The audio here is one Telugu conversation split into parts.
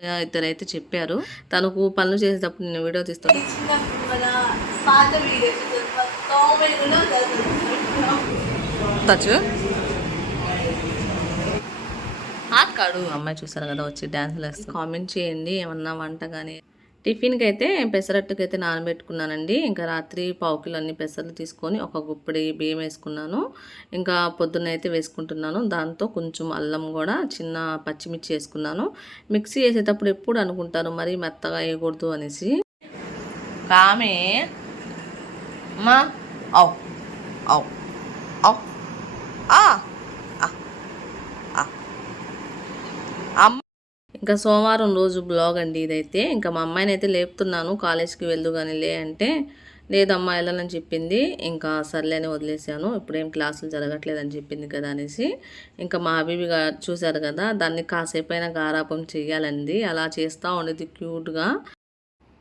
ఇద్దరైతే చెప్పారు. తనకు పనులు చేసేటప్పుడు నేను వీడియో తీస్తుంటే కాడు అమ్మాయి చూసారు కదా వచ్చి డ్యాన్స్లు వేస్తే కామెంట్ చేయండి ఏమన్నా వంట కానీ. టిఫిన్కి అయితే పెసరట్టుకి అయితే నానబెట్టుకున్నానండి. ఇంకా రాత్రి పావు కిలో అన్ని పెసర్లు తీసుకొని ఒక గుప్పిడి బియ్యం వేసుకున్నాను. ఇంకా పొద్దున్న అయితే వేసుకుంటున్నాను. దాంతో కొంచెం అల్లం కూడా చిన్న పచ్చిమిర్చి వేసుకున్నాను. మిక్సీ వేసేటప్పుడు ఎప్పుడు అనుకుంటారు మరీ మెత్తగా వేయకూడదు అనేసి. కామే అమ్మా అవు అవు అవు అమ్మ. ఇంకా సోమవారం రోజు బ్లాగ్ అండి ఇదైతే. ఇంకా మా అమ్మాయిని అయితే లేపుతున్నాను కాలేజ్కి వెళ్దు కానీ లే అంటే లేదమ్మా వెళ్ళాలని చెప్పింది. ఇంకా సర్లేని వదిలేసాను. ఇప్పుడేం క్లాసులు జరగట్లేదని చెప్పింది కదా అనేసి. ఇంకా మా హబీబిగా చూశారు కదా దాన్ని కాసేపు అయినా గారాపం చెయ్యాలండి. అలా చేస్తూ ఉండేది క్యూట్గా.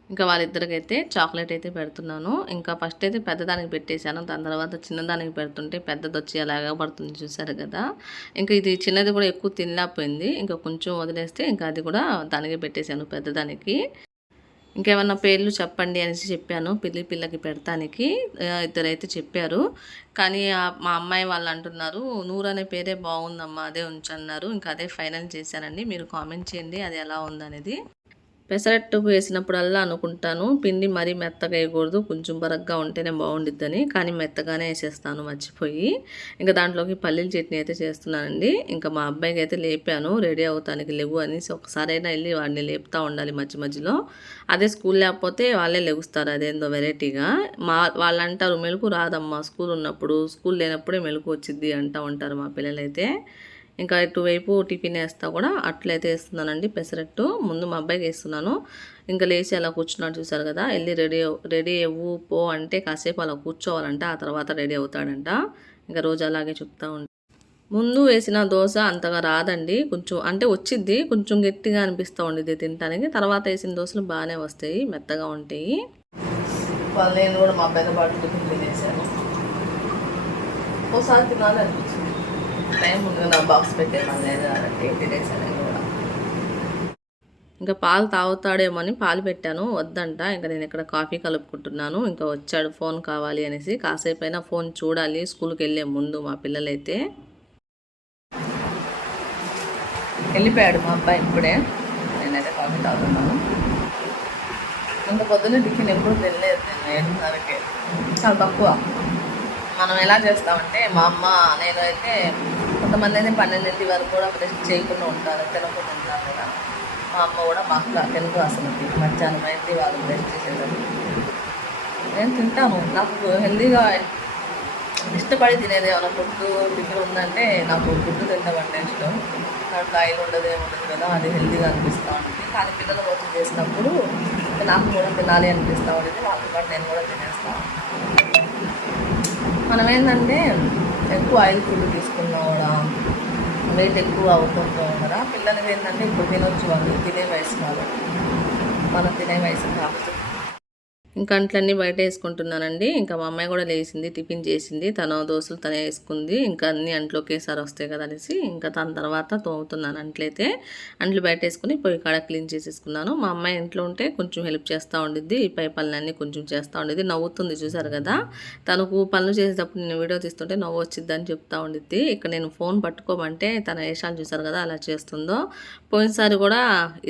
ఇంకా వాళ్ళిద్దరికైతే చాక్లెట్ అయితే పెడుతున్నాను. ఇంకా ఫస్ట్ అయితే పెద్దదానికి పెట్టేశాను. దాని తర్వాత చిన్నదానికి పెడుతుంటే పెద్దది వచ్చి అలాగా పడుతుంది చూసారు కదా. ఇంకా ఇది చిన్నది కూడా ఎక్కువ తినలేకపోయింది. ఇంకా కొంచెం వదిలేస్తే ఇంకా అది కూడా దానికి పెట్టేశాను పెద్దదానికి. ఇంకేమన్నా పేర్లు చెప్పండి అనేసి చెప్పాను పిల్లకి పెడతానికి. ఇద్దరైతే చెప్పారు. కానీ మా అమ్మాయి వాళ్ళు అంటున్నారు నూరు అనే పేరే బాగుందమ్మా అదే ఉంచన్నారు. ఇంకా అదే ఫైనల్ చేశానండి. మీరు కామెంట్ చేయండి అది ఎలా ఉందనేది. పెసరట్టుకు వేసినప్పుడల్లా అనుకుంటాను పిండి మరీ మెత్తగా వేయకూడదు, కొంచెం బరగ్గా ఉంటేనే బాగుండిద్దని. కానీ మెత్తగానే వేసేస్తాను మర్చిపోయి. ఇంకా దాంట్లోకి పల్లీల చట్నీ అయితే చేస్తున్నానండి. ఇంకా మా అబ్బాయికి అయితే లేపాను రెడీ అవుతానికి లేవు అనేసి. ఒకసారైనా వెళ్ళి వాడిని లేపుతూ ఉండాలి మధ్య మధ్యలో. అదే స్కూల్ లేకపోతే వాళ్ళే లెగుస్తారు అదేందో వెరైటీగా. వాళ్ళు అంటారు మెలకు రాదమ్మా స్కూల్ ఉన్నప్పుడు, స్కూల్ లేనప్పుడే మెలకు వచ్చిద్ది అంటూ ఉంటారు మా పిల్లలైతే. ఇంకా ఇటువైపు టిఫిన్ వేస్తా కూడా అట్లయితే వేస్తున్నానండి పెసరట్టు. ముందు మా అబ్బాయికి వేస్తున్నాను. ఇంకా లేచి అలా కూర్చున్నాడు చూసారు కదా. వెళ్ళి రెడీ అవ్వు పో అంటే కాసేపు అలా కూర్చోవాలంట, ఆ తర్వాత రెడీ అవుతాడంట. ఇంకా రోజు అలాగే చెప్తా ఉంటాను. ముందు వేసిన దోశ అంతగా రాదండి, కొంచెం అంటే వచ్చిద్ది, కొంచెం గట్టిగా అనిపిస్తూ ఉండేది తినడానికి. తర్వాత వేసిన దోశలు బాగానే వస్తాయి, మెత్తగా ఉంటాయి. నేను కూడా మా అబ్బాయితో పాటు టిఫిన్ తినేసాను. ఒకసారి తినాలి అనిపించింది. టైం ముందుగా నా బాక్స్ పెట్టేసాను కాబట్టి తినేసాను కూడా. ఇంకా పాలు తాగుతాడేమో అని పాలు పెట్టాను, వద్దంట. ఇంకా నేను ఇక్కడ కాఫీ కలుపుకుంటున్నాను. ఇంకా వచ్చాడు ఫోన్ కావాలి అనేసి. కాసేపు అయినా ఫోన్ చూడాలి స్కూల్కి వెళ్ళే ముందు మా పిల్లలైతే. వెళ్ళిపోయాడు మా అబ్బాయి ఇప్పుడే. నేనైతే కాఫీ తాగుతున్నాను. ఇంత పొద్దున్న టిఫిన్ ఎప్పుడు తినలేదు నేను 7:30కే, చాలా తక్కువ. మనం ఎలా చేస్తామంటే మా అమ్మ నేనైతే కొంతమంది అయితే 12 వరకు కూడా బ్రష్ చేయకుండా ఉంటారు, తినకుండా ఉంటారు కదా. మా అమ్మ కూడా మాకు తెలుగు అసలు మధ్యాహ్నం అయితే వాళ్ళు బ్రష్ చేసేటప్పుడు నేను తింటాను. నాకు హెల్దీగా ఇష్టపడి తినేది ఏమైనా ఫుడ్ టిఫిన్ ఉందంటే నాకు ఫుడ్ తింటామంటే ఇష్టం. దాంట్లో ఆయిల్ ఉండదు ఏముండదు కదా, అది హెల్దీగా అనిపిస్తూ ఉంటుంది. కానీ పిల్లల కోసం చేసినప్పుడు నాకు కూడా తినాలి అనిపిస్తూ ఉండేది. వాళ్ళతో పాటు నేను కూడా తినేస్తాను. మనం ఏంటంటే ఎక్కువ ఆయిల్ ఫుడ్ తీసుకున్నా కూడా వెయిట్ ఎక్కువ అవుతుంటాం కదా. పిల్లలకి ఏంటంటే ఇప్పుడు తినొచ్చు, వాళ్ళు తినే వయసు కాదు, మనం తినే వయసు కాదు. ఇంకా అంట్లన్నీ బయట వేసుకుంటున్నానండి. ఇంకా మా అమ్మాయి కూడా లేచింది, టిఫిన్ చేసింది, తన దోశలు తనే వేసుకుంది. ఇంకా అన్ని అంట్లు ఒకేసారి వస్తాయి కదా అనేసి ఇంకా తన తర్వాత తోముతున్నాను. అంట్లయితే అంట్లు బయట వేసుకుని పొయ్యి కాడ క్లీన్ చేసేసుకున్నాను. మా అమ్మాయి ఇంట్లో ఉంటే కొంచెం హెల్ప్ చేస్తూ ఉండిద్ది, ఈ పై పనులన్నీ కొంచెం చేస్తూ ఉండేది. నవ్వుతుంది చూసారు కదా. తనకు పనులు చేసేటప్పుడు నేను వీడియో తీస్తుంటే నవ్వు వచ్చిద్దని చెప్తూ ఉండిద్ది. ఇక్కడ నేను ఫోన్ పట్టుకోమంటే తన వేషాలు చూసారు కదా అలా చేస్తుందో. పోయినసారి కూడా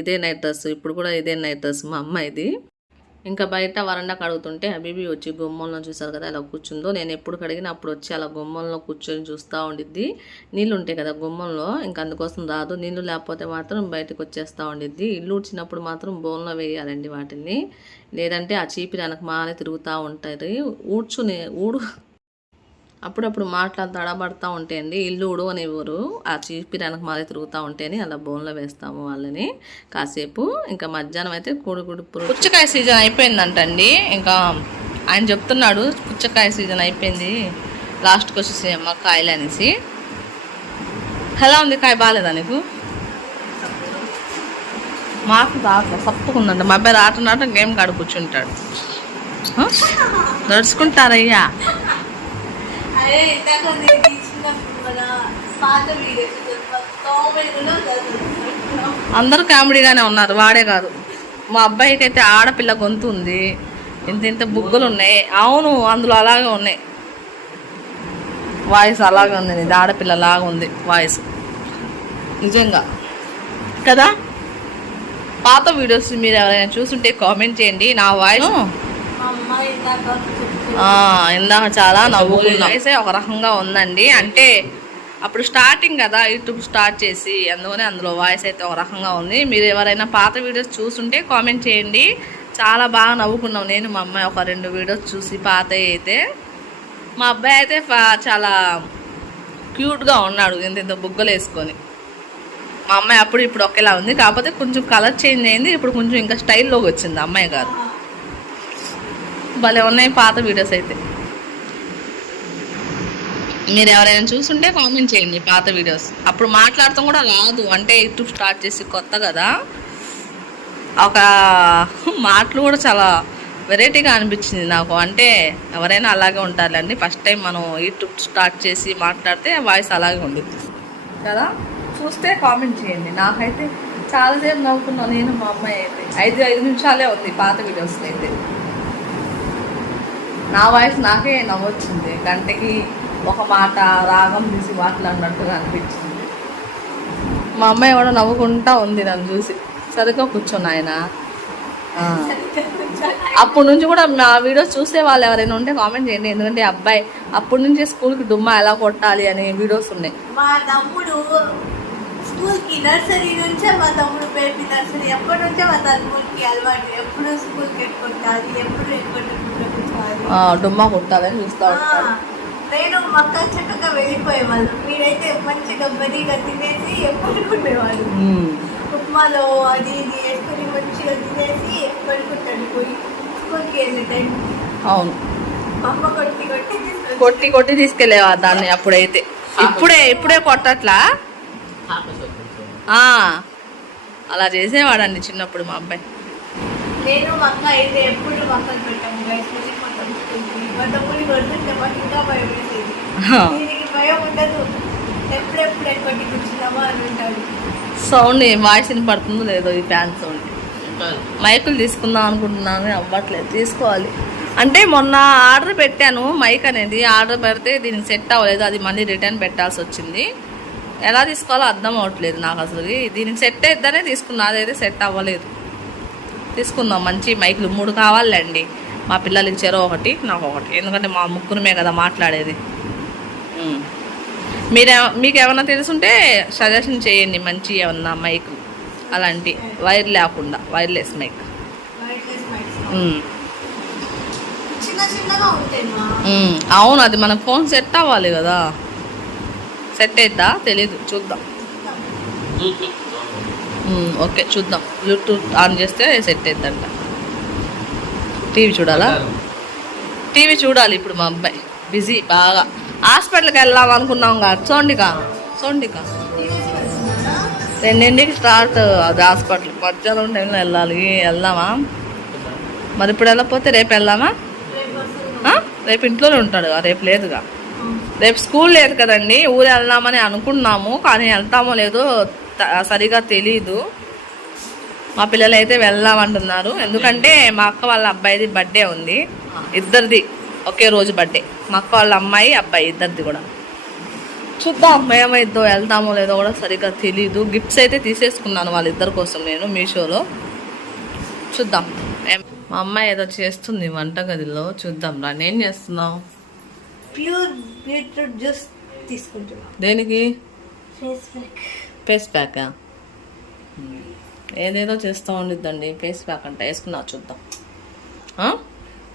ఇదే నైట్ డ్రెస్, ఇప్పుడు కూడా ఇదే నైట్ డ్రెస్ మా అమ్మాయిది. ఇంకా బయట వరండా కడుగుతుంటే హబీబీ వచ్చి గుమ్మంలో చూసారు కదా ఎలా కూర్చుందో. నేను ఎప్పుడు కడిగినా అప్పుడు వచ్చి అలా గుమ్మంలో కూర్చొని చూస్తూ ఉండిద్ది. నీళ్ళు ఉంటాయి కదా గుమ్మంలో, ఇంకా అందుకోసం రాదు. నీళ్ళు లేకపోతే మాత్రం బయటకు వచ్చేస్తూ ఉండిద్ది. ఇల్లు ఊడ్చినప్పుడు మాత్రం బోన్లో వేయాలండి వాటిని, లేదంటే ఆ చీపిరి వెనక మానే తిరుగుతూ ఉంటాయి. అప్పుడప్పుడు తడబడుతూ ఉంటాయండి. ఇల్లు ఉడవనివ్వరు, ఆ చీపిరి వెనక మాదే తిరుగుతూ ఉంటాయని అలా బోన్లో వేస్తాము వాళ్ళని కాసేపు. ఇంకా మధ్యాహ్నం అయితే పుచ్చకాయ సీజన్ అయిపోయిందంటండి. ఇంకా ఆయన చెప్తున్నాడు పుచ్చకాయ సీజన్ అయిపోయింది, లాస్ట్కి వచ్చేసి అమ్మ కాయలు అనేసి. ఎలా ఉంది కాయ, బాగాలేదా నీకు? మాకు దాకా సప్పుకుందంట. మా అబ్బాయి రాట గేమ్ కాడు కూర్చుంటాడు. నడుచుకుంటారయ్యా. అందరూ కామెడీగానే ఉన్నారు, వాడే కాదు. మా అబ్బాయికి అయితే ఆడపిల్ల గొంతు ఉంది, ఇంత ఇంత బుగ్గలు ఉన్నాయి. అవును, అందులో అలాగే ఉన్నాయి. వాయిస్ అలాగే ఉంది, ఇది ఆడపిల్ల లాగా ఉంది వాయిస్, నిజంగా కదా. పాత వీడియోస్ మీరు ఎవరైనా చూస్తుంటే కామెంట్ చేయండి. నా వాయిస్ ఇందాక చాలా నవ్వుకున్నా. వాయిసే ఒక రకంగా ఉందండి, అంటే అప్పుడు స్టార్టింగ్ కదా యూట్యూబ్ స్టార్ట్ చేసి, అందుకనే అందులో వాయిస్ అయితే ఒక రకంగా ఉంది. మీరు ఎవరైనా పాత వీడియోస్ చూస్తుంటే కామెంట్ చేయండి. చాలా బాగా నవ్వుకున్నాం నేను మా అమ్మాయి ఒక 2 వీడియోస్ చూసి పాత అయితే. మా అబ్బాయి అయితే చాలా క్యూట్గా ఉన్నాడు, ఇంత బుగ్గలు వేసుకొని. మా అమ్మాయి అప్పుడు ఇప్పుడు ఒకేలా ఉంది, కాకపోతే కొంచెం కలర్ చేంజ్ అయింది. ఇప్పుడు కొంచెం ఇంకా స్టైల్లోకి వచ్చింది అమ్మాయి గారు. భలే ఉన్నాయి పాత వీడియోస్ అయితే. మీరు ఎవరైనా చూస్తుంటే కామెంట్ చేయండి పాత వీడియోస్. అప్పుడు మాట్లాడటం కూడా రాదు, అంటే యూట్యూబ్ స్టార్ట్ చేసి కొత్త కదా, ఒక మాటలు కూడా చాలా వెరైటీగా అనిపించింది నాకు. అంటే ఎవరైనా అలాగే ఉంటారులేండి, ఫస్ట్ టైం మనం యూట్యూబ్ స్టార్ట్ చేసి మాట్లాడితే వాయిస్ అలాగే ఉండిద్ది కదా. చూస్తే కామెంట్ చేయండి. నాకైతే చాలాసేపు నవ్వుకున్నాను నేను మా అమ్మాయి అయితే. 5 నిమిషాలే ఉంది పాత వీడియోస్ అయితే. నా వాయిస్ నాకే నవ్వొచ్చింది, గంటకి ఒక మాట రాగం తీసి మాట్లాడినట్టుగా అనిపించింది. మా అమ్మాయి కూడా నవ్వుకుంటా ఉంది నన్ను చూసి. సరిగ్గా కూర్చొని ఆయన అప్పటి నుంచి కూడా మా వీడియోస్ చూసే వాళ్ళు ఎవరైనా ఉంటే కామెంట్ చేయండి. ఎందుకంటే అబ్బాయి అప్పటి నుంచి స్కూల్కి డుమ్మా ఎలా కొట్టాలి అనే వీడియోస్ ఉన్నాయి. మా తమ్ముడు స్కూల్కి నర్సరీ నుంచే, మా తమ్ముడు బేబీ నర్సరీ ఎప్పటి నుంచే మా తమ్ముడికి అలవాటు. ఎప్పుడు స్కూల్కి ఎట్టుకుంటాలి, ఎప్పుడు ఎట్టుకుంటాలి, డుమ్మా కొట్టాలని చూస్తా ఉంటాను. నేను మక్క చక్కగా వెళ్ళిపోయేవాళ్ళు. మీరైతే మంచిగా బరీగా తినేసి ఎప్పుడుకునేవాళ్ళు. ఉప్మాలో అది ఇది వేసుకొని మంచిగా తినేసి ఎప్పుడుకుంటాను పోయి స్కూల్కి వెళ్ళే టైం. అవును, అమ్మ కొట్టి కొట్టి తీసుకెళ్ళేవా దాన్ని అప్పుడైతే. ఇప్పుడే కొట్టట్లా, అలా చేసేవాడండి చిన్నప్పుడు మా అబ్బాయి. నేను మా అక్క అయితే ఎప్పుడు మక్కలు పెట్టాము మా తమ్ముడి కొడుతుంటే మాకు ఇంకా భయం వేసేది. దీనికి భయం ఉండదు, ఎప్పుడెప్పుడు ఎక్కడికి కూర్చున్నామా అని ఉంటాడు. సౌండ్ వాయిస్ వినపడుతుందో లేదో ఈ ఫ్యాన్ సౌండ్. మైకులు తీసుకుందాం అనుకుంటున్నాను, అవ్వట్లేదు. తీసుకోవాలి అంటే మొన్న ఆర్డర్ పెట్టాను మైక్ అనేది. ఆర్డర్ పెడితే దీనికి సెట్ అవ్వలేదు, అది మళ్ళీ రిటర్న్ పెట్టాల్సి వచ్చింది. ఎలా తీసుకోవాలో అర్థం అవ్వట్లేదు నాకు అసలు. దీనికి సెట్ అయిద్దనే తీసుకున్నా, అదైతే సెట్ అవ్వలేదు. తీసుకుందాం మంచి మైకులు 3 కావాలండి. మా పిల్లలకి చెరో ఒకటి, నాకు ఒకటి, ఎందుకంటే మా ముగ్గురమే కదా మాట్లాడేది. మీకు ఏమన్నా తెలుసుంటే సజెషన్ చేయండి, మంచి ఏమన్నా మైక్ అలాంటి వైర్ లేకుండా, వైర్లెస్ మైక్. అవును, అది మన ఫోన్ సెట్ అవ్వాలి కదా. సెట్ అయిద్దా తెలీదు, చూద్దాం. ఓకే చూద్దాం. బ్లూటూత్ ఆన్ చేస్తే సెట్ అయిద్దంట. టీవీ చూడాలా? టీవీ చూడాలి ఇప్పుడు. మా అబ్బాయి బిజీ బాగా. హాస్పిటల్కి వెళ్దాం అనుకున్నాం కదా, సోండికా 2ంటికి స్టార్ట్ అది హాస్పిటల్. మధ్యాహ్నం టైంలో వెళ్దామా మరి? ఇప్పుడు వెళ్ళకపోతే రేపు వెళ్దామా? రేపు ఇంట్లోనే ఉంటాడు, రేపు లేదుగా. రేపు స్కూల్ లేదు కదండి, ఊరు వెళ్దామని అనుకున్నాము, కానీ వెళ్తామో లేదో సరిగా తెలీదు. మా పిల్లలు అయితే వెళ్దామంటున్నారు, ఎందుకంటే మా అక్క వాళ్ళ అబ్బాయిది బర్త్డే ఉంది. ఇద్దరిది ఒకే రోజు బర్త్డే, మా అక్క వాళ్ళ అమ్మాయి అబ్బాయి ఇద్దరిది కూడా. చూద్దాం మేమైద్దో వెళ్తామో లేదో కూడా సరిగ్గా తెలీదు. గిఫ్ట్స్ అయితే తీసేసుకున్నాను వాళ్ళిద్దరి కోసం నేను మీషోలో. చూద్దాం. మా అమ్మాయి ఏదో చేస్తుంది వంటగదిలో, చూద్దాం రా. ఏం చేస్తున్నావు? ప్యూర్ బీట్రూట్ జ్యూస్ తీసుకుంటున్నా. దేనికి? Face pack. ఏదేదో చేస్తూ ఉండిద్దండి. ఫేస్ ప్యాక్ అంటే వేసుకున్నా, చూద్దాం.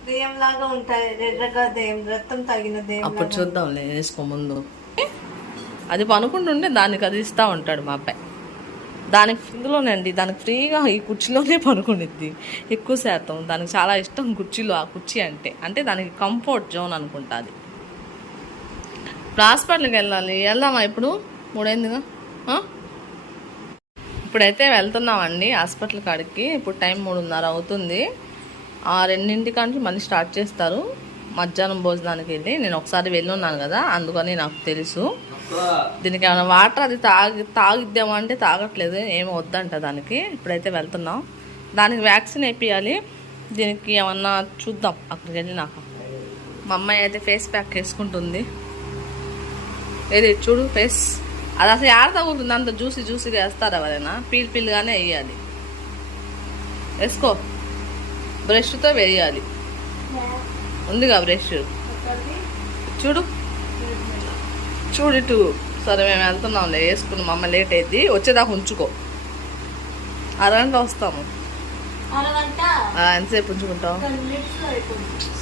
దెయ్యం లాగా ఉంటాయి, ఎర్రగా దెయ్యం, రక్తం తాగిన దెయ్యం. అప్పుడు చూద్దాంలే, వేసుకో ముందు. అది పనుకుంటుంటే దాన్ని కదిలిస్తూ ఉంటాడు మా అబ్బాయి. దానికి ఇందులోనండి, దానికి ఫ్రీగా ఈ కుర్చీలోనే పనుకునిద్ది ఎక్కువ శాతం. దానికి చాలా ఇష్టం కుర్చీలో, ఆ కుర్చీ అంటే దానికి కంఫర్ట్ జోన్ అనుకుంటుంది. ఇప్పుడు హాస్పిటల్కి వెళ్దామా? ఇప్పుడు 3 అయిందిగా. ఇప్పుడైతే వెళ్తున్నామండి హాస్పిటల్ కాడికి. ఇప్పుడు టైం 3:30 అవుతుంది. 2 కాంచి మళ్ళీ స్టార్ట్ చేస్తారు మధ్యాహ్నం భోజనానికి వెళ్ళి. నేను ఒకసారి వెళ్ళి ఉన్నాను కదా, అందుకని నాకు తెలుసు. దీనికి ఏమైనా వాటర్ అది తాగిద్దామా అంటే తాగట్లేదు, ఏమి వద్దంట దానికి. ఇప్పుడైతే వెళ్తున్నాం, దానికి వ్యాక్సిన్ వేపియాలి. దీనికి ఏమన్నా చూద్దాం అక్కడికి వెళ్ళినాక. మా అమ్మాయి అయితే ఫేస్ ప్యాక్ వేసుకుంటుంది. ఏది చూడు ఫేస్, అది అసలు ఆడ తగులుతుంది, అంత జ్యూసీగా వేస్తారు ఎవరైనా, పీల్గానే వేయాలి. వేసుకో, బ్రష్తో వేయాలి. ఉందిగా బ్రష్, చూడు ఇటు. సరే మేము వెళ్తున్నాంలే, వేసుకున్నాం. మా అమ్మ లేట్ అయింది, వచ్చేదాకా ఉంచుకో, అరగంట వస్తాము. ఎంతసేపు ఉంచుకుంటావు?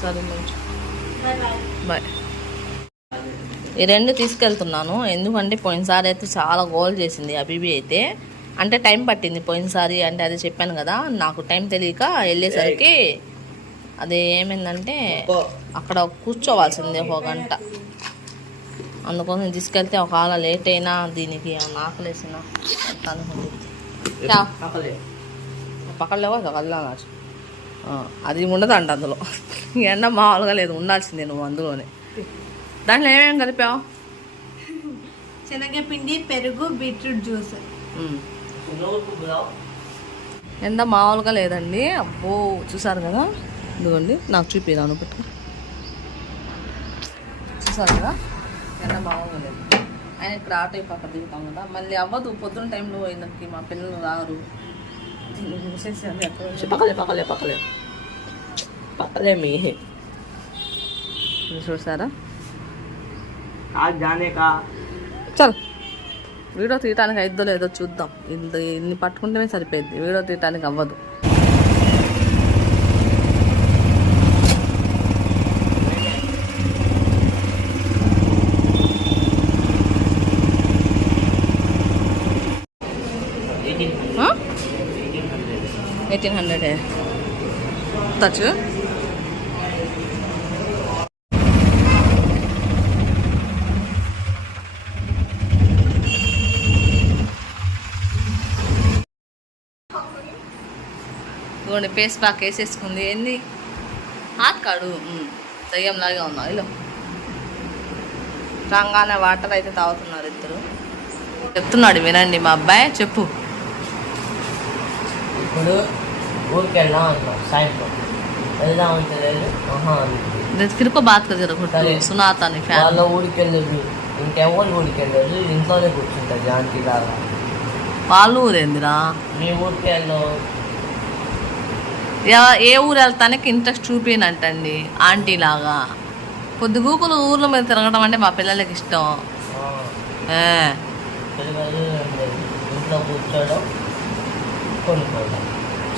సరే ఉంచు, బాయ్. ఈ రెండు తీసుకెళ్తున్నాను, ఎందుకంటే పోయినసారి అయితే చాలా గోల్ చేసింది అబీబీ అయితే. అంటే టైం పట్టింది పోయినసారి, అంటే అది చెప్పాను కదా, నాకు టైం తెలియక వెళ్ళేసరికి అది ఏమైందంటే అక్కడ కూర్చోవాల్సిందే ఒక గంట. అందుకోసం తీసుకెళ్తే ఒకవేళ లేట్ అయినా దీనికి ఏమన్నా ఆకలేసినా పక్కలేవా కల్లా అది ఉండదంట అందులో. ఎండ మామూలుగా లేదు, ఉండాల్సిందే నువ్వు అందులోనే. దాంట్లో ఏమేమి కలిపావు? శనగపిండి, పెరుగు, బీట్రూట్ జ్యూస్. ఎండ మామూలుగా లేదండి, అబ్బో చూసారు కదా. ఇదిగోండి, నాకు చూపిరాను పెట్టు, చూసారు కదా ఎండ మామూలుగా లేదు. ఆయన ఇక్కడ ఆటో పక్క దిగుతాం కదా, మళ్ళీ అవ్వదు. పొద్దున్న టైంలో పోయినకి మా పిల్లలు రారు. पकड़े में చూసారా. आज जाने का చల్, వీడియో తీయటానికి అయిద్దో లేదో చూద్దాం. ఇన్ని పట్టుకుంటేనే సరిపోయింది, వీడియో తీయటానికి అవ్వదు. Huh? 1800 है टच. ఇదిగోండి ఫేస్ ప్యాక్ వేసేసుకుంది. ఏంది హాత్ కాడు, దయ్యంలాగా ఉన్నా. ఇలా రాగానే వాటర్ అయితే తాగుతున్నారు ఇద్దరు. చెప్తున్నాడు వినండి మా అబ్బాయి, చెప్పు. ఇప్పుడు ఊరికి వెళ్దాం అంటాం, సాయంత్రం వెళ్దామంటే లేదు. ఫిర్కో బాత్ కదా సునాతాని ఫ్యాన్. వాళ్ళ ఊరికి వెళ్ళదు, ఇంకెవరు ఊరికి వెళ్ళదు, ఇంట్లోనే కూర్చుంటారు జాంతి లాగా. వాళ్ళ ఊరేందిరా? మీ ఊరికి వెళ్ళవు. ఏ ఊరు వెళ్తానికి ఇంట్రెస్ట్ చూపినంటండి ఆంటీ లాగా. పొద్దుగూకులు ఊర్ల మీద తిరగడం అంటే మా పిల్లలకి ఇష్టం. ఇంట్లో కూర్చోడం, కొనుక్కోవడం.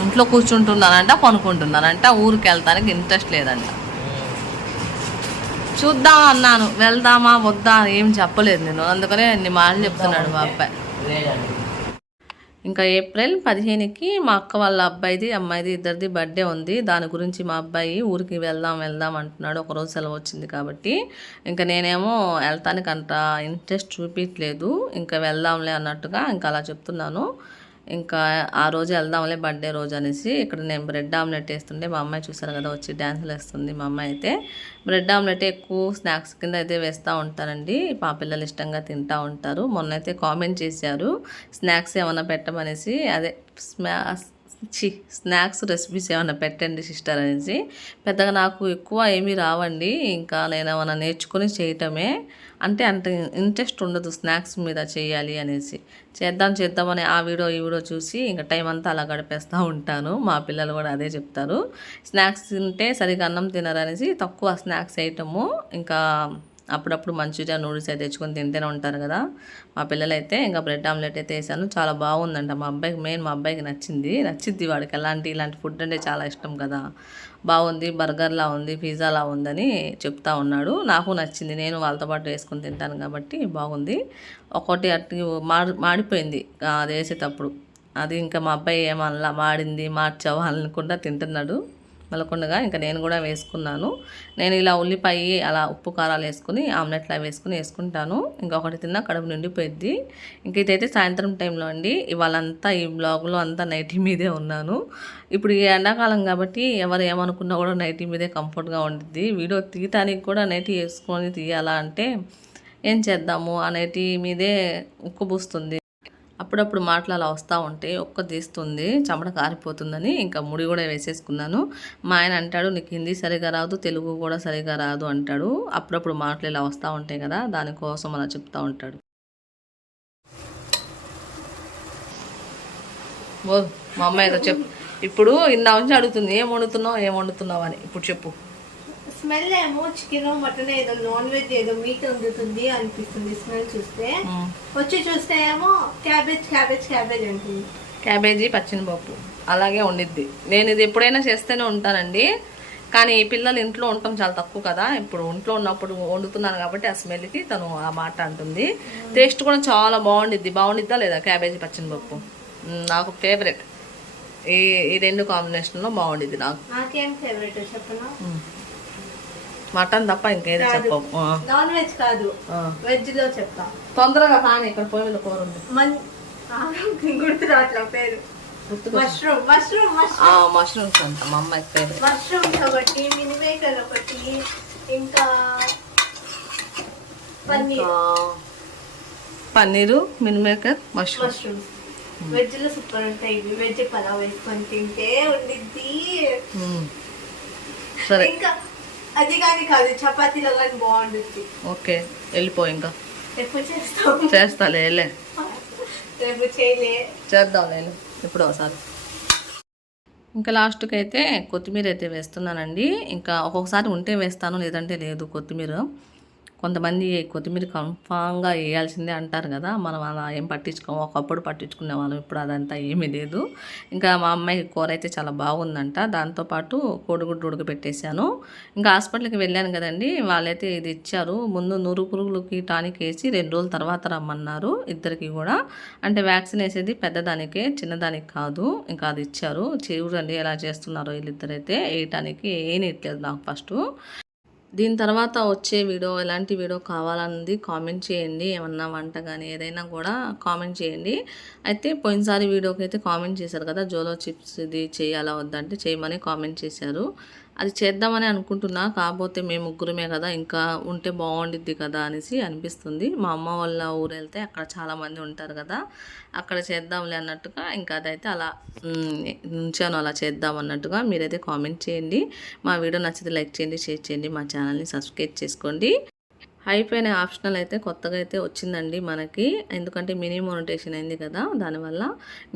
ఇంట్లో కూర్చుంటున్నానంట, కొనుక్కుంటున్నానంట, ఊరికి వెళ్తానికి ఇంట్రెస్ట్ లేదంట. చూద్దాం అన్నాను, వెళ్దామా వద్దా ఏం చెప్పలేదు నేను, అందుకనే అన్ని మాటలు చెప్తున్నాడు మా అబ్బాయి. లేదండి, ఇంకా ఏప్రిల్ 15కి మా అక్క వాళ్ళ అబ్బాయిది అమ్మాయిది ఇద్దరిది బర్త్డే ఉంది. దాని గురించి మా అబ్బాయి ఊరికి వెళ్దాం అంటున్నాడు. ఒకరోజు సెలవు వచ్చింది కాబట్టి. ఇంకా నేనేమో వెళ్తానికి అంత ఇంట్రెస్ట్ చూపించలేదు, ఇంకా వెళ్దాంలే అన్నట్టుగా ఇంకా అలా చెప్తున్నాను. ఇంకా ఆ రోజు వెళ్దాంలే బర్త్డే రోజు అనేసి ఇక్కడ నేను బ్రెడ్ ఆమ్లెట్ వేస్తుంటే మా అమ్మాయి చూసారు కదా వచ్చి డ్యాన్సులు వేస్తుంది. మా అమ్మాయి అయితే బ్రెడ్ ఆమ్లెట్ ఎక్కువ స్నాక్స్ కింద అయితే వేస్తూ ఉంటారండి, మా పిల్లలు ఇష్టంగా తింటూ ఉంటారు. మొన్న అయితే కామెంట్ చేశారు స్నాక్స్ ఏమైనా పెట్టమనేసి, అదే స్నాక్స్ రెసిపీస్ ఏమైనా పెట్టండి సిస్టర్ అనేసి. పెద్దగా నాకు ఎక్కువ ఏమీ రావండి, ఇంకా నేను ఏమైనా నేర్చుకొని చేయటమే. అంటే అంత ఇంట్రెస్ట్ ఉండదు స్నాక్స్ మీద చేయాలి అనేసి. చేద్దామని ఆ వీడియో ఈ వీడియో చూసి ఇంకా టైం అంతా అలా గడిపేస్తూ ఉంటాను. మా పిల్లలు కూడా అదే చెప్తారు, స్నాక్స్ తింటే సరిగ్గా అన్నం తినరు అనేసి తక్కువ స్నాక్స్ ఐటము. ఇంకా అప్పుడప్పుడు మంచూరియా నూడిల్స్ అయితే తెచ్చుకొని తింటూనే ఉంటారు కదా మా పిల్లలు. అయితే ఇంకా బ్రెడ్ ఆమ్లెట్ అయితే వేసాను, చాలా బాగుందంట. మా అబ్బాయికి నచ్చింది. వాడికి ఇలాంటి ఫుడ్ అంటే చాలా ఇష్టం కదా. బాగుంది, బర్గర్లా ఉంది, పిజ్జాలా ఉందని చెప్తా ఉన్నాడు. నాకు నచ్చింది, నేను వాళ్ళతో పాటు వేసుకొని తింటాను కాబట్టి బాగుంది. ఒకటి అటు మాడిపోయింది అది వేసేటప్పుడు, అది ఇంకా మా అబ్బాయి ఏమన్నా మార్చావా అనుకుంటా తింటున్నాడు మలకొండగా. ఇంకా నేను కూడా వేసుకున్నాను. నేను ఇలా ఉల్లిపాయ అలా ఉప్పు కారాలు వేసుకుని ఆమ్లెట్లా వేసుకుంటాను. ఇంకొకటి తిన్నా కడుపు నిండిపోయిద్ది. ఇంక ఇదైతే సాయంత్రం టైంలో అండి. ఇవాళంతా ఈ బ్లాగ్లో అంతా నైటీ మీదే ఉన్నాను. ఇప్పుడు ఈ ఎండాకాలం కాబట్టి ఎవరు ఏమనుకున్నా కూడా నైటీ మీదే కంఫర్ట్గా ఉండిద్ది. వీడియో తీయటానికి కూడా నైటీ వేసుకొని తీయాలా అంటే ఏం చేద్దాము అనేటి మీదే ఉక్కుబూస్తుంది. అప్పుడప్పుడు మాటలు అలా వస్తూ ఉంటే ఒక్క తీస్తుంది, చెమట కారిపోతుందని ఇంకా ముడి కూడా వేసేసుకున్నాను. మా ఆయన అంటాడు, నీకు హిందీ సరిగా రాదు, తెలుగు కూడా సరిగా రాదు అంటాడు. అప్పుడప్పుడు మాటలు ఇలా వస్తూ ఉంటాయి కదా, దానికోసం అలా చెప్తూ ఉంటాడు. ఓ మా అమ్మాయి ఏదో చెప్పు. ఇప్పుడు ఇందా నుంచి అడుగుతుంది, ఏం వండుతున్నావు అని. ఇప్పుడు చెప్పు. స్మెల్ ఏమో చికెన్ మటన్ ఏదో నాన్ వెజ్ ఏదో మీట్ వండుతుంది అనిపిస్తుంది స్మెల్ చూస్తే. వచ్చి చూస్తే ఏమో క్యాబేజ్ క్యాబేజ్ క్యాబేజ్ అంటుంది. క్యాబేజీ పచ్చిమిరపప్పు అలాగే వండిద్ది. నేను ఇది ఎప్పుడైనా చేస్తూనే ఉంటానండి, కానీ పిల్లలు ఇంట్లో ఉండటం చాలా తక్కువ కదా. ఇప్పుడు ఇంట్లో ఉన్నప్పుడు వండుతున్నాను కాబట్టి ఆ స్మెల్కి తను ఆ మాట అంటుంది. టేస్ట్ కూడా చాలా బాగుండిద్దా లేదా క్యాబేజీ పచ్చిమిరపప్పు? నాకు ఫేవరెట్. ఈ రెండు కాంబినేషన్లో బాగుండిద్ది. నాకేం ఫేవరెట్ చెప్పనా? మటన్ తప్ప ఇంకేది చెప్పవు. నాన్ వెజ్ కాదు, వెజ్ లో చెప్తా. తొందరగా కానీ ఇక్కడ పోయి మీద కూర ఉంది, గుర్తు రావట్లే పేరు. మష్రూమ్ మష్రూమ్ మష్రూమ్స్ అంట మా అమ్మాయి ఫేవరెట్. మష్రూమ్స్ ఒకటి, మినీ మేకర్ ఒకటి, ఇంకా paneer, mini maker, mushrooms. Veg లో సూపర్ ఉంటాయి ఇవి. వెజ్ పలావ్ వేసుకొని తింటే ఉండిద్ది. సరే, ఇంకా అది కానీ కాదు, చపాతీలో కానీ బాగుంటుంది. ఓకే, వెళ్ళిపో. ఇంకా ఎప్పుడు చేస్తాం? చేస్తాలే, రేపు చేయలే, చేద్దాంలే ఇప్పుడు ఒకసారి. ఇంకా లాస్ట్కి అయితే కొత్తిమీర అయితే వేస్తున్నానండి. ఇంకా ఒక్కొక్కసారి ఉంటే వేస్తాను, లేదంటే లేదు. కొత్తిమీర కొంతమంది కొత్తిమీర కన్ఫామ్గా వేయాల్సిందే అంటారు కదా, మనం అలా ఏం పట్టించుకోము. ఒకప్పుడు పట్టించుకునే వాళ్ళం, ఇప్పుడు అదంతా ఏమీ లేదు. ఇంకా మా అమ్మాయి కూర అయితే చాలా బాగుందంట. దాంతోపాటు కోడిగుడ్డు ఉడకబెట్టేశాను. ఇంకా హాస్పిటల్కి వెళ్ళాను కదండి, వాళ్ళైతే ఇది ఇచ్చారు. ముందు నూరు పురుగులకి టానిక్ వేసి 2 రోజుల తర్వాత రమ్మన్నారు ఇద్దరికి కూడా. అంటే వ్యాక్సిన్ వేసేది పెద్దదానికే, చిన్నదానికి కాదు. ఇంకా అది ఇచ్చారు. చూడండి ఎలా చేస్తున్నారో వీళ్ళిద్దరైతే. వేయటానికి ఏనిట్లేదు నాకు ఫస్ట్. దీని తర్వాత వచ్చే వీడియో ఎలాంటి వీడియో కావాలన్నది కామెంట్ చేయండి. ఏమన్నా వంట కానీ ఏదైనా కూడా కామెంట్ చేయండి. అయితే పోయినసారి వీడియోకి అయితే కామెంట్ చేశారు కదా, జోలో చిప్స్ ఇది చేయాలా వద్దంటే చేయమని కామెంట్ చేశారు. అది చేద్దామని అనుకుంటున్నా, కాకపోతే మేము ముగ్గురమే కదా, ఇంకా ఉంటే బాగుండిద్ది కదా అనేసి అనిపిస్తుంది. మా అమ్మ వాళ్ళ ఊరు వెళ్తే అక్కడ చాలామంది ఉంటారు కదా, అక్కడ చేద్దాంలే అన్నట్టుగా ఇంకా అదైతే అలా ఉంచాను. అలా చేద్దాం అన్నట్టుగా. మీరైతే కామెంట్ చేయండి. మా వీడియో నచ్చితే లైక్ చేయండి, షేర్ చేయండి, మా ఛానల్ని సబ్స్క్రైబ్ చేసుకోండి. హైప్ అనే ఆప్షనల్ అయితే కొత్తగా అయితే వచ్చిందండి మనకి, ఎందుకంటే మినీ మోనిటైజేషన్ అయింది కదా, దానివల్ల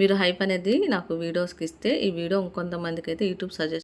మీరు హైప్ అనేది నాకు వీడియోస్కి ఇస్తే ఈ వీడియో ఇంకొంతమందికి అయితే యూట్యూబ్ సజెస్ట్